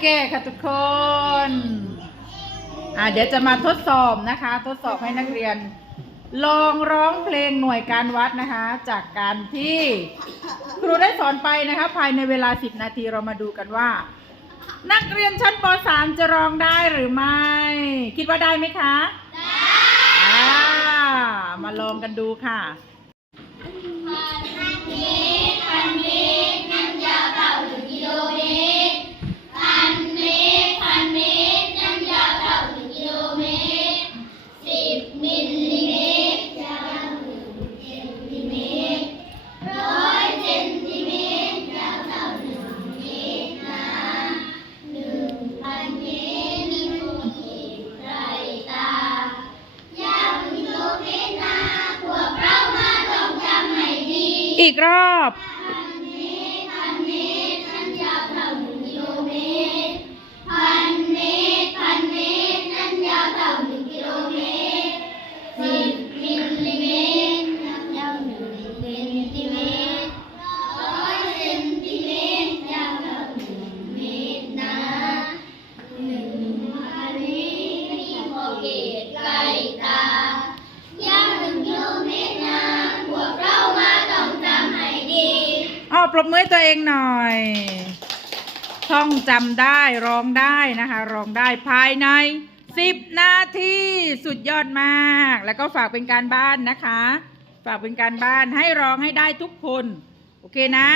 เคค่ะทุกคน อ่าเดี๋ยวจะมาทดสอบนะคะ ทดสอบให้นักเรียน ลองร้องเพลงหน่วยการวัดนะคะ จากการที่ครูได้สอนไปนะคะ ภายในเวลา 10 นาทีเรามาดูกันว่า นักเรียนชั้นป .3 จะร้องได้หรือไม่ คิดว่าได้ไหมคะได้มาลองกันดูค่ะ อีกรอบ ปรบมือตัวเองหน่อย ท่องจำได้ร้องได้นะคะร้องได้ภายใน 10 นาทีสุดยอดมาก แล้วก็ฝากเป็นการบ้านนะคะ ฝากเป็นการบ้านให้ร้องให้ได้ทุกคน โอเคนะ